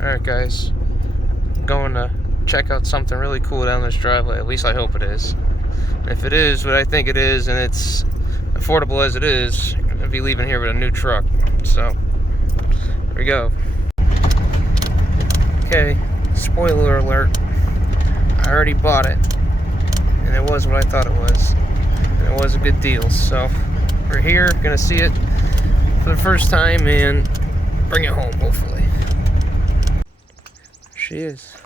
Alright guys, I'm going to check out something really cool down this driveway. At least I hope it is. If it is what I think it is, and it's affordable as it is, I'm going to be leaving here with a new truck. So, here we go. Okay, spoiler alert. I already bought it. And it was what I thought it was. And it was a good deal. So, we're here, going to see it for the first time and bring it home, hopefully. She is.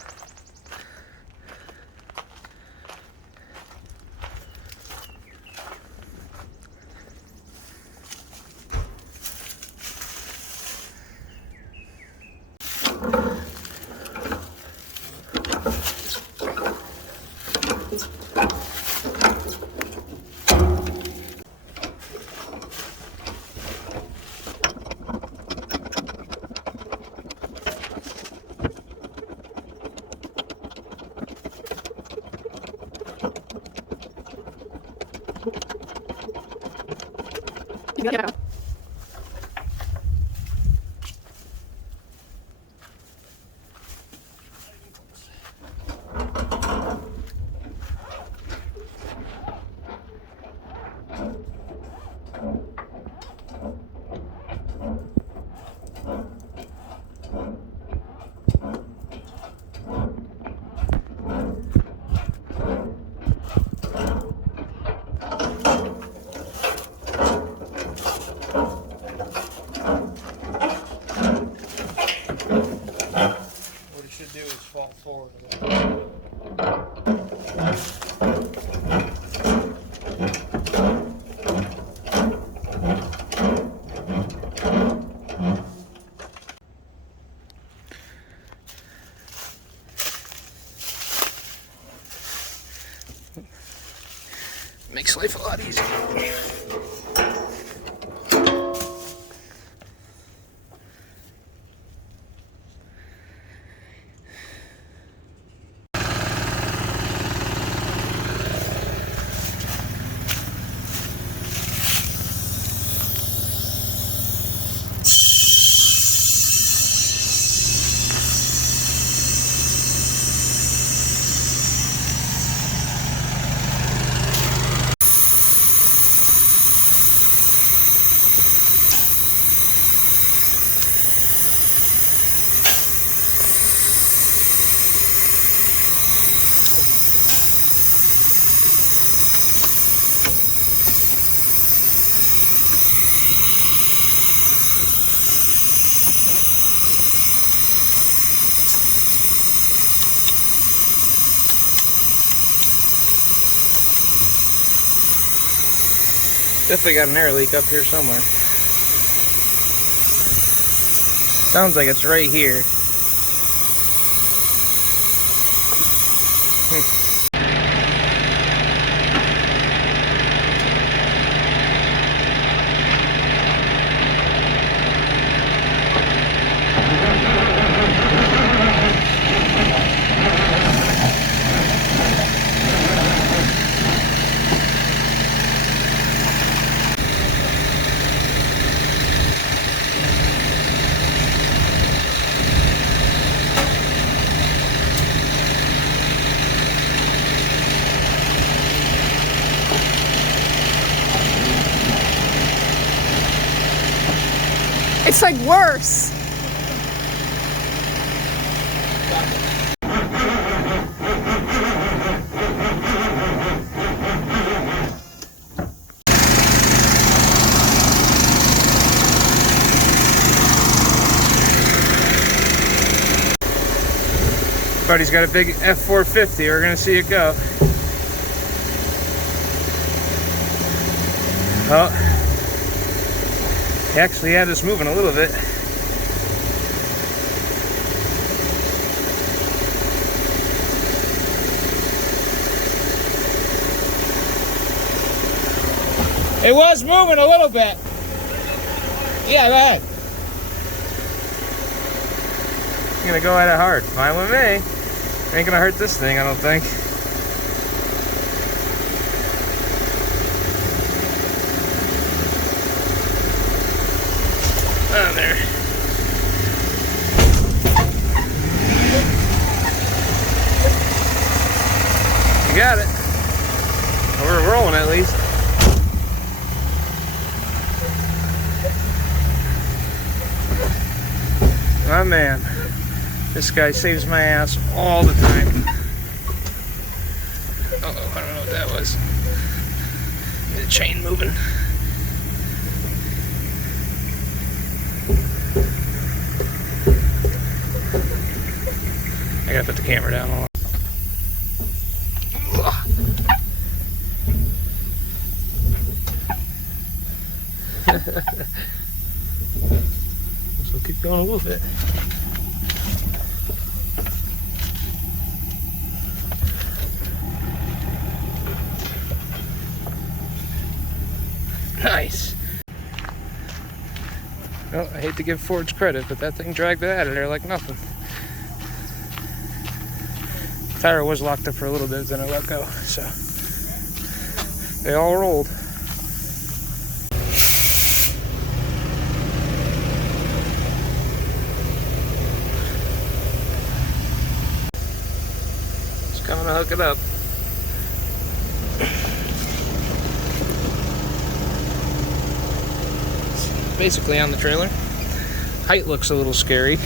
Yeah. What it should do is fall forward a little. Makes life a lot easier. Definitely got an air leak up here somewhere. Sounds like it's right here. It's like worse. Buddy's got a big F450. We're gonna see it go. Oh. He actually had us moving a little bit. It was moving a little bit. Yeah, go ahead. I'm gonna go at it hard. Fine with me. Ain't gonna hurt this thing, I don't think. Oh, there. My man. This guy saves my ass all the time. Uh-oh, I don't know what that was. Is the chain moving? I gotta put the camera down. Hold on. Guess we'll keep going a little bit. Nice. Well, I hate to give Ford's credit, but that thing dragged it out of there like nothing. The tire was locked up for a little bit, then I let go, so they all rolled. Just coming to hook it up. Basically on the trailer. Height looks a little scary.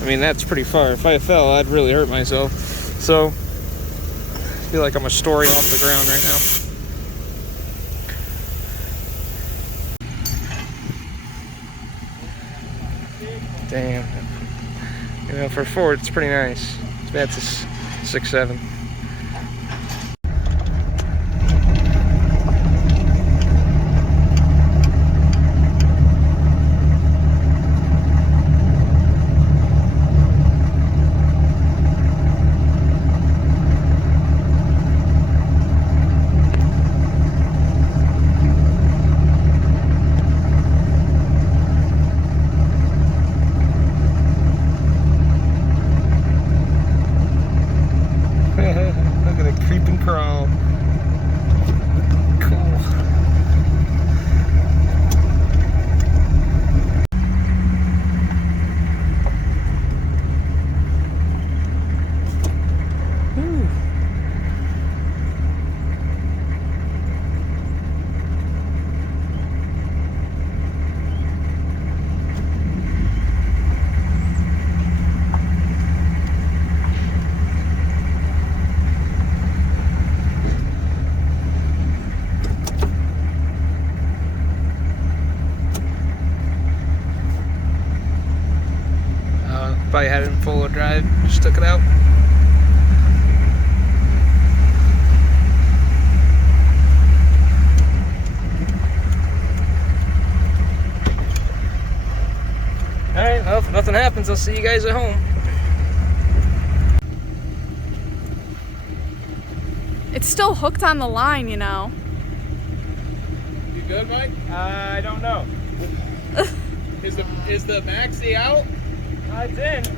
I mean, that's pretty far. If I fell, I'd really hurt myself. So, I feel like I'm a story off the ground right now. Damn. You know, for Ford, it's pretty nice. That's a 6.7. Look at the creep and crawl. Cool. Ooh. Probably had it in full drive, just took it out. Alright, well, if nothing happens, I'll see you guys at home. It's still hooked on the line, you know. You good, Mike? I don't know. Is the maxi out? It's in.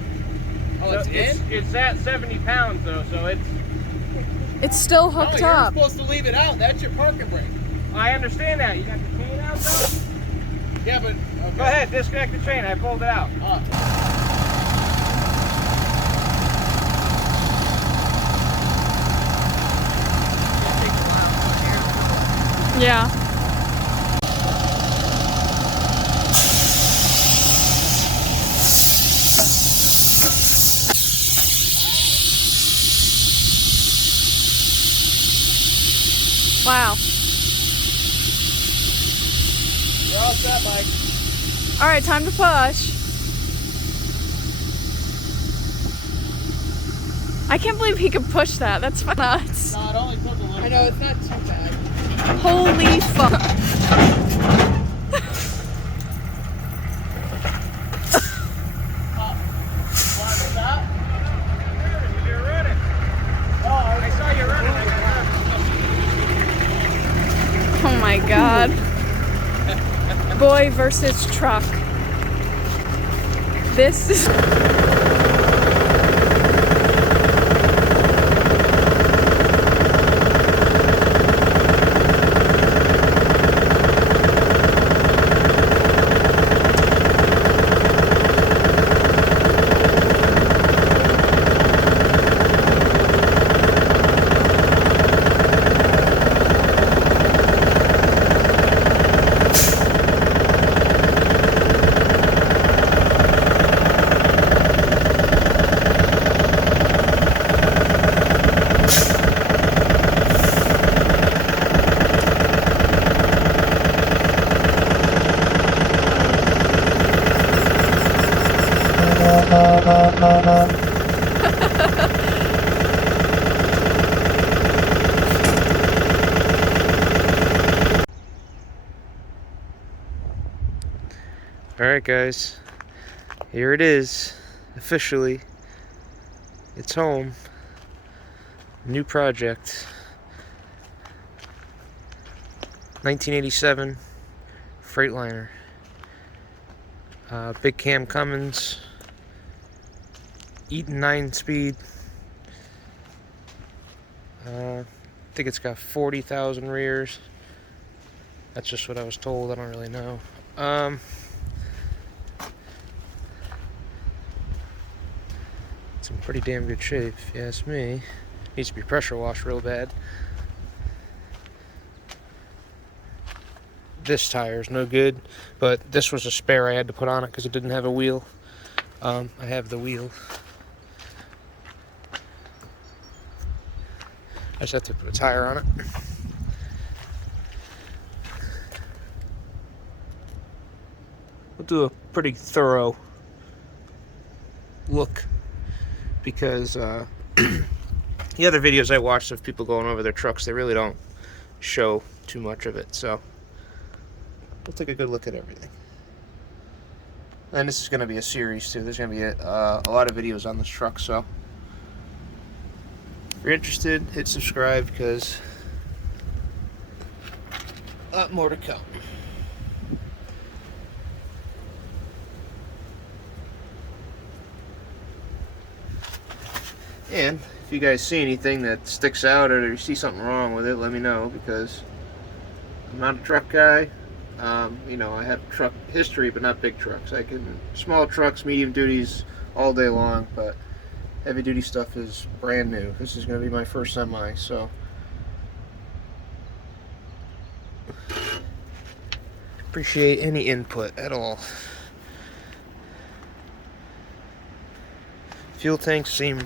Oh, it's in? It's at 70 pounds though, so It's still No, hooked you're up. supposed to leave it out. That's your parking brake. I understand that. You got the chain out though? Yeah, but okay. Go ahead, disconnect the chain. I pulled it out. Yeah. Wow. You're all set, Mike. All right, time to push. I can't believe he could push that. That's nuts. No, it only took a little I know, it's not too bad. Holy fuck. You're running. Oh, I saw you running. Oh my god. Boy versus truck. This is... Alright guys, here it is, officially. It's home. New project. 1987 Freightliner. Big Cam Cummins. Eaton 9-speed. I think it's got 40,000 rears. That's just what I was told. I don't really know. It's in pretty damn good shape, if you ask me. Needs to be pressure washed real bad. This tire's no good, but this was a spare I had to put on it because it didn't have a wheel. I have the wheel. I just have to put a tire on it. We'll do a pretty thorough look because the other videos I watched of people going over their trucks, they really don't show too much of it, so we'll take a good look at everything. And this is going to be a series too. There's going to be a lot of videos on this truck, so if you're interested, hit subscribe because a lot more to come. And if you guys see anything that sticks out or you see something wrong with it, let me know, because I'm not a truck guy. You know, I have truck history, but not big trucks. I can small trucks, medium duties all day long, but heavy duty stuff is brand new. This is going to be my first semi, so appreciate any input at all. Fuel tanks seem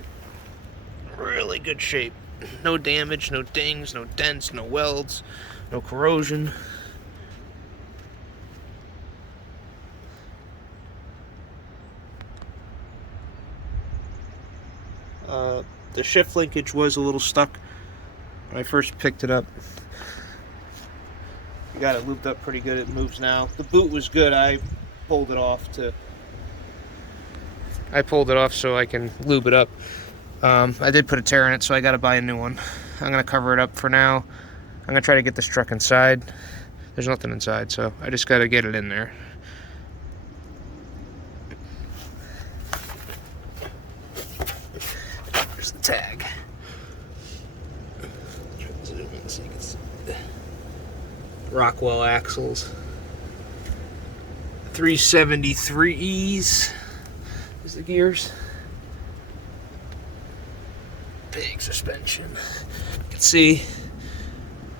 really good shape. No damage, no dings, no dents, no welds, no corrosion. The shift linkage was a little stuck when I first picked it up. I got it looped up pretty good. It moves now. The boot was good. I pulled it off so I can lube it up. I did put a tear in it, so I got to buy a new one. I'm going to cover it up for now. I'm going to try to get this truck inside. There's nothing inside, so I just got to get it in there. There's the tag. Try to zoom in so you can see. Rockwell axles. 373Es is the gears. Big suspension. You can see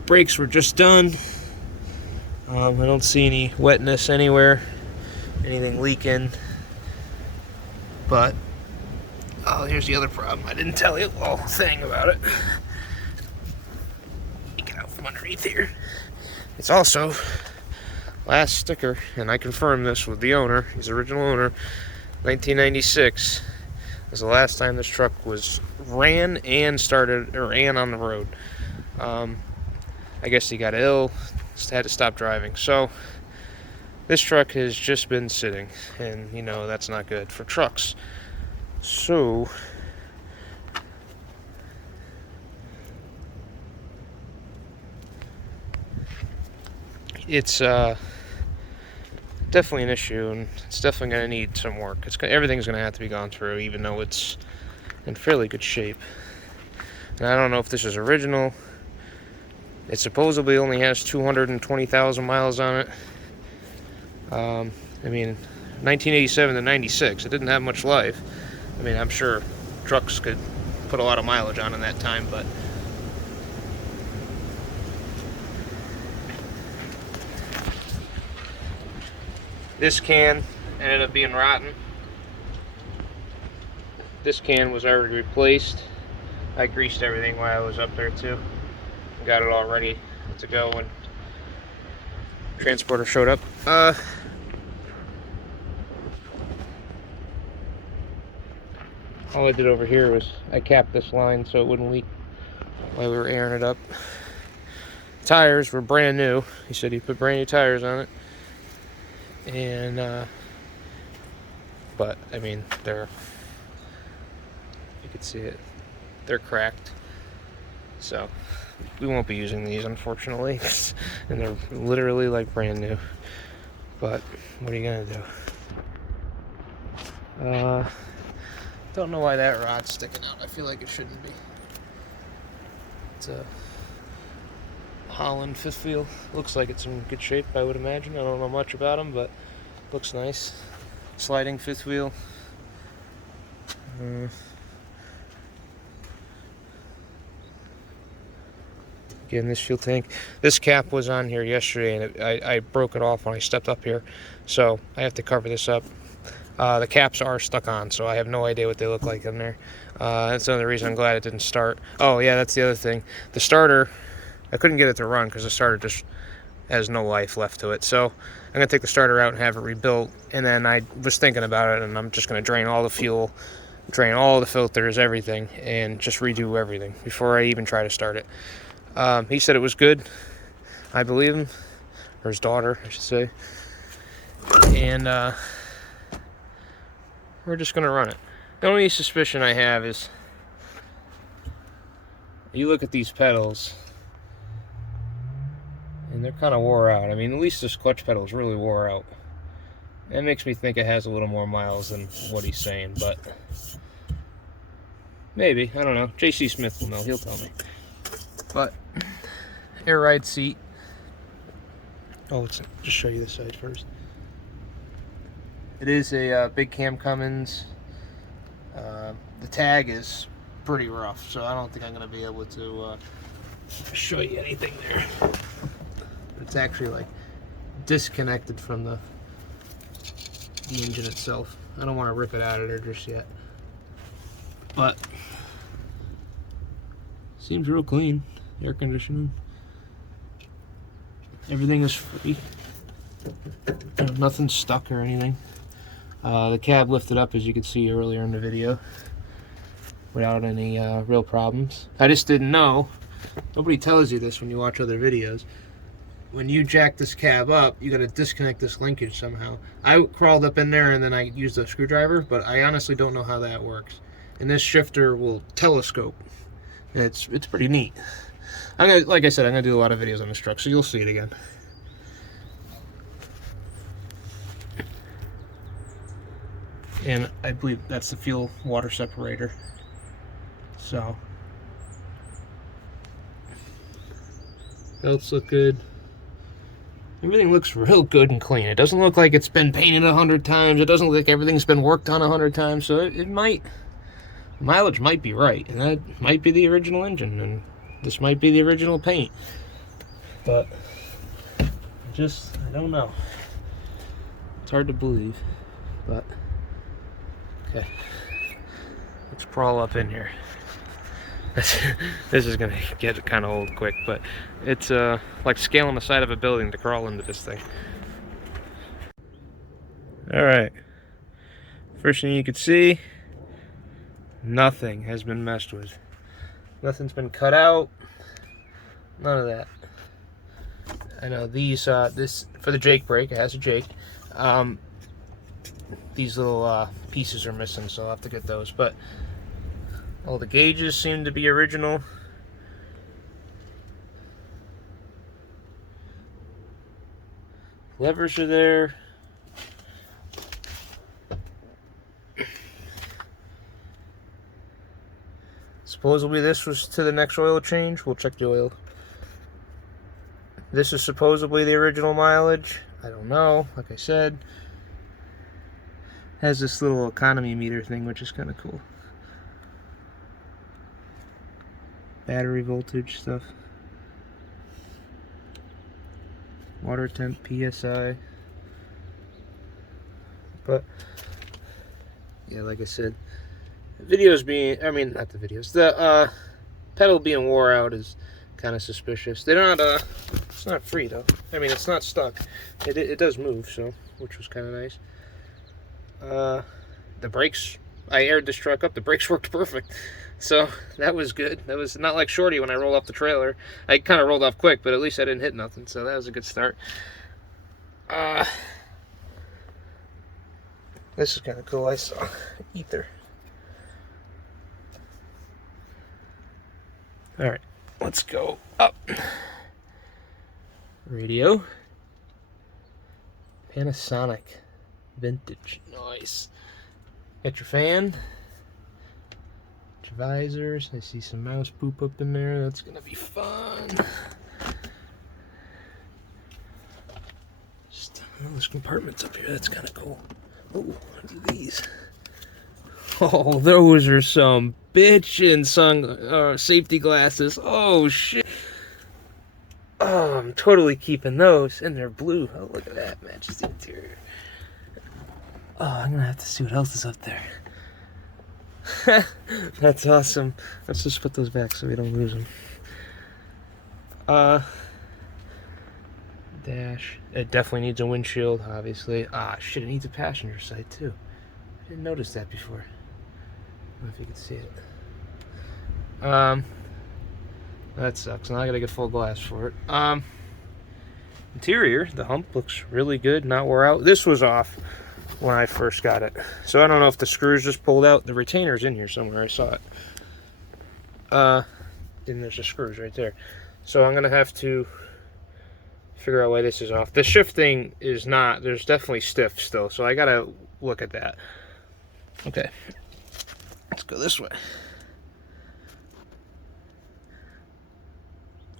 brakes were just done. I don't see any wetness anywhere, anything leaking. But oh, here's the other problem. I didn't tell you a whole thing about it. Get out from underneath here. It's also last sticker, and I confirmed this with the owner. He's the original owner. 1996 was the last time this truck was ran on the road. I guess he got ill, just had to stop driving. So this truck has just been sitting, and you know that's not good for trucks. So it's definitely an issue, and it's definitely going to need some work. Everything's going to have to be gone through, even though it's in fairly good shape. And I don't know if this is original. It supposedly only has 220,000 miles on it. I mean, 1987 to 96, it didn't have much life. I mean, I'm sure trucks could put a lot of mileage on in that time, but this can ended up being rotten. This can was already replaced. I greased everything while I was up there too. Got it all ready to go when transporter showed up. all I did over here was I capped this line so it wouldn't leak while we were airing it up. Tires were brand new. He said he put brand new tires on it. And, but, I mean, you can see it, they're cracked. So, we won't be using these, unfortunately. And they're literally like brand new. But, what are you gonna do? Don't know why that rod's sticking out. I feel like it shouldn't be. It's a Holland fifth wheel. Looks like it's in good shape, I would imagine. I don't know much about them, but looks nice. Sliding fifth wheel. Again, this fuel tank. This cap was on here yesterday, and I broke it off when I stepped up here, so I have to cover this up. The caps are stuck on, so I have no idea what they look like in there. That's another reason I'm glad it didn't start. Oh yeah, that's the other thing. The starter, I couldn't get it to run because the starter just has no life left to it. So I'm gonna take the starter out and have it rebuilt. And then I was thinking about it, and I'm just gonna drain all the fuel, drain all the filters, everything, and just redo everything before I even try to start it. He said it was good. I believe him, or his daughter, I should say. And we're just gonna run it. The only suspicion I have is, you look at these pedals, and they're kind of wore out. I mean, at least this clutch pedal is really wore out. That makes me think it has a little more miles than what he's saying, but maybe, I don't know. JC Smith will know, he'll tell me. But air ride seat. Oh, let's just show you this side first. It is a Big Cam Cummins. The tag is pretty rough, so I don't think I'm going to be able to show you anything there. It's actually like disconnected from the engine itself. I don't want to rip it out of there just yet. But seems real clean. Air conditioning. Everything is free. Nothing's stuck or anything. The cab lifted up, as you could see earlier in the video, without any real problems. I just didn't know. Nobody tells you this when you watch other videos. When you jack this cab up, you got to disconnect this linkage somehow. I crawled up in there and then I used a screwdriver, but I honestly don't know how that works. And this shifter will telescope. And it's pretty neat. Like I said, I'm gonna do a lot of videos on this truck, so you'll see it again. And I believe that's the fuel water separator. So belts look good. Everything looks real good and clean. It doesn't look like it's been painted 100 times. It doesn't look like everything's been worked on 100 times. So it might, mileage might be right, and that might be the original engine, and this might be the original paint. But I don't know. It's hard to believe, but okay. Let's crawl up in here. This is gonna get kind of old quick, but it's like scaling the side of a building to crawl into this thing. All right. First thing you can see, nothing has been messed with. Nothing's been cut out. None of that. I know these, this, for the Jake brake, it has a Jake. These little pieces are missing, so I'll have to get those. But all the gauges seem to be original. Levers are there. Supposedly this was to the next oil change. We'll check the oil. This is supposedly the original mileage. I don't know, like I said. Has this little economy meter thing, which is kind of cool. Battery voltage stuff. Water temp, PSI. But yeah, like I said, videos being, I mean, not the videos, the pedal being wore out is kind of suspicious. They're not, it's not free though. I mean, it's not stuck. It does move, so, which was kind of nice. The brakes I aired this truck up. The brakes worked perfect. So that was good. That was not like Shorty when I rolled off the trailer. I kind of rolled off quick, but at least I didn't hit nothing. So that was a good start. This is kind of cool. I saw ether. All right, let's go up. Radio. Panasonic. Vintage. Nice. Got your fan. Your visors. I see some mouse poop up in there. That's gonna be fun. Just, oh, there's compartments up here. That's kind of cool. Oh, what are these? Oh, those are some bitchin' safety glasses. Oh shit. Oh, I'm totally keeping those, and they're blue. Oh, look at that, matches the interior. Oh, I'm gonna have to see what else is up there. That's awesome. Let's just put those back so we don't lose them. Dash. It definitely needs a windshield, obviously. Ah, shit, it needs a passenger side too. I didn't notice that before. I don't know if you can see it. That sucks. Now I gotta get full glass for it. Interior, the hump looks really good, not wore out. This was off when I first got it. So I don't know if the screws just pulled out. The retainer's in here somewhere, I saw it. And there's the screws right there. So I'm gonna have to figure out why this is off. The shifting is not, there's definitely stiff still, so I gotta look at that. Okay, let's go this way.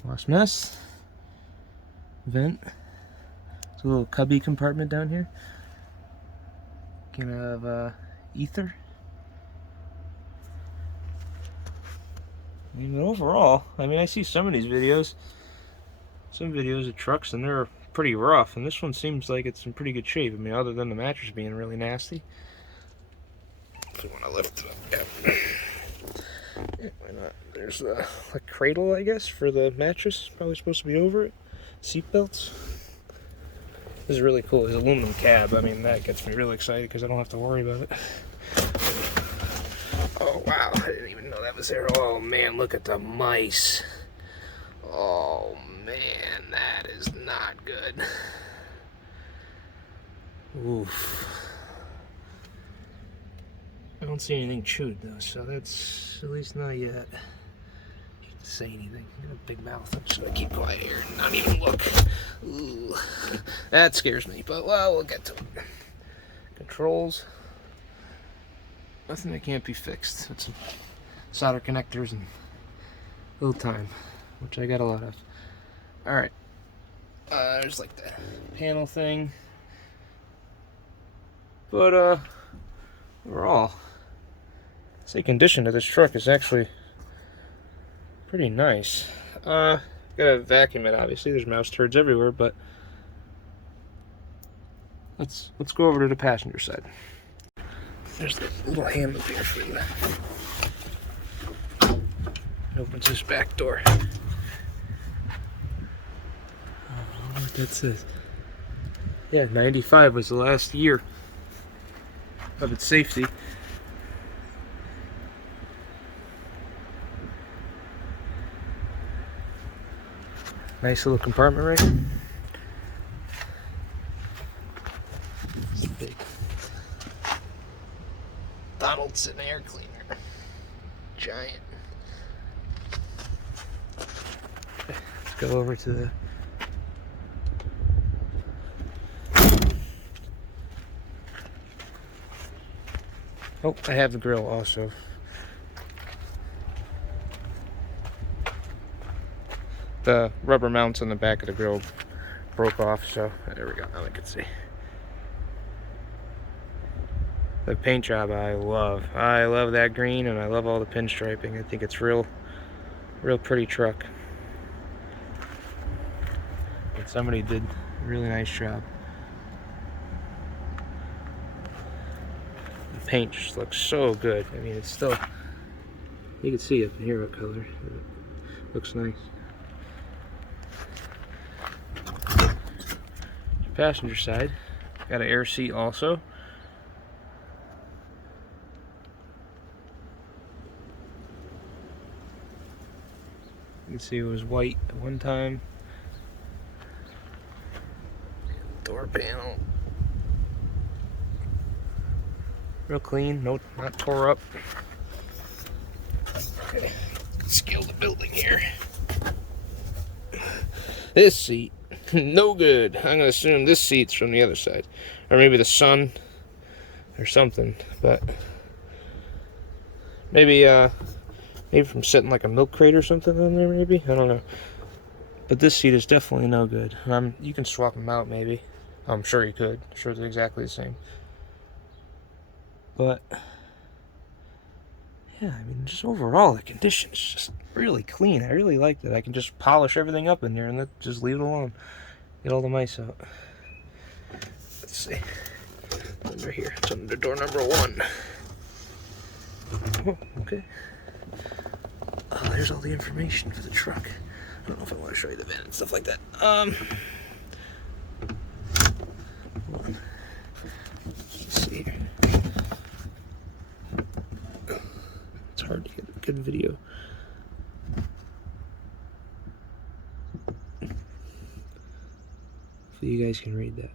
Wash mess. Vent. There's a little cubby compartment down here. Can have ether. I mean, overall, I mean, I see some of these videos. Some videos of trucks and they're pretty rough, and this one seems like it's in pretty good shape. I mean, other than the mattress being really nasty. If you want to lift it up, yeah. Yeah, why not? There's a cradle, I guess, for the mattress. Probably supposed to be over it. Seat belts. This is really cool. It's aluminum cab. I mean, that gets me really excited because I don't have to worry about it. Oh, wow. I didn't even know that was there. Oh, man, look at the mice. Oh, man, that is not good. Oof. I don't see anything chewed though, so that's at least not yet. Can't say anything. I got a big mouth. I'm just gonna keep quiet here and not even look. Ooh, that scares me, but well, we'll get to it. Controls. Nothing that can't be fixed. With some solder connectors and a little time, which I got a lot of. All right. There's like the panel thing, but overall, the condition of this truck is actually pretty nice. Gotta vacuum it, obviously. There's mouse turds everywhere, but let's go over to the passenger side. There's the little handle here for you. It opens this back door. I don't know what that says. Yeah, 95 was the last year of its safety. Nice little compartment, right? It's a big Donaldson air cleaner. Giant. Okay, let's go over to the oh, I have the grill also. The rubber mounts on the back of the grill broke off, so there we go. Now I can see. The paint job I love. I love that green, and I love all the pinstriping. I think it's real pretty truck. And somebody did a really nice job. The paint just looks so good. I mean, it's still, you can see up in here what color. It looks nice. Passenger side, got an air seat also. can see it was white at one time. Door panel. Real clean, no, not tore up. Okay, scale the building here. This seat, no good. I'm gonna assume this seat's from the other side. Or maybe the sun or something, but maybe from setting like a milk crate or something on there, maybe? I don't know. But this seat is definitely no good. You can swap them out, maybe. I'm sure you could. I'm sure they're exactly the same. But yeah, I mean, just overall, the condition's just really clean. I really like that. I can just polish everything up in there and just leave it alone. Get all the mice out. Let's see. Under here. It's under door number 1. Oh, okay. Oh, there's all the information for the truck. I don't know if I want to show you the van and stuff like that. Hold on. Let's see here. It's hard to get a good video. Hopefully you guys can read that.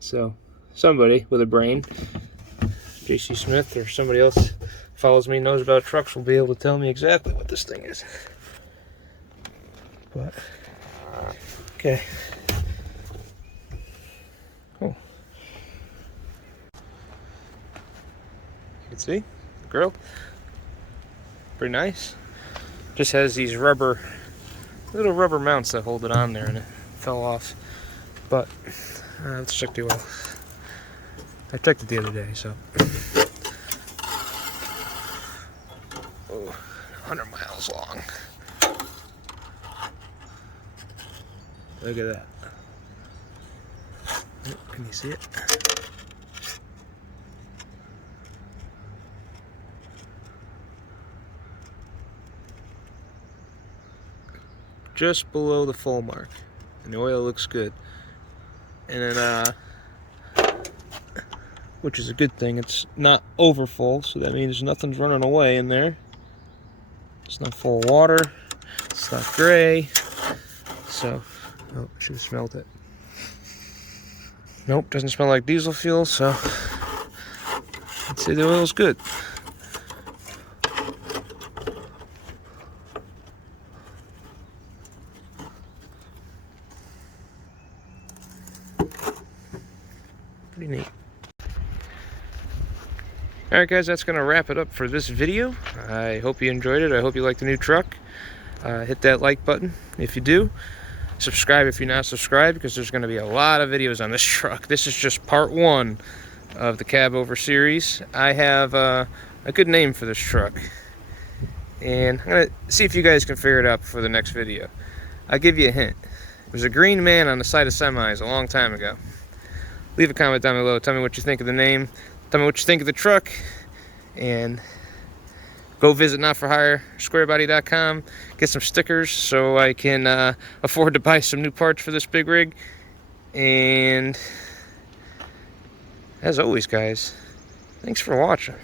So, somebody with a brain, JC Smith or somebody else follows me, knows about trucks, will be able to tell me exactly what this thing is. But, okay. Oh. You can see the grill. Pretty nice. Just has these little rubber mounts that hold it on there, and it fell off. But let's check the oil. I checked it the other day, so. Oh, 100 miles long. Look at that. Oh, can you see it? Just below the full mark, and the oil looks good. And then, which is a good thing, it's not over full, so that means nothing's running away in there. It's not full of water, it's not gray, so, oh, should have smelled it. Nope, doesn't smell like diesel fuel, so I'd say the oil's good. Pretty neat. Alright guys, that's going to wrap it up for this video. I hope you enjoyed it. I hope you like the new truck. Hit that like button if you do. Subscribe if you're not subscribed, because there's going to be a lot of videos on this truck. This is just part 1 of the cabover series. I have a good name for this truck, and I'm going to see if you guys can figure it out before the next video. I'll give you a hint. There's a green man on the side of semis a long time ago. Leave a comment down below. Tell me what you think of the name. Tell me what you think of the truck. And go visit notforhiresquarebody.com. Get some stickers so I can afford to buy some new parts for this big rig. And as always, guys, thanks for watching.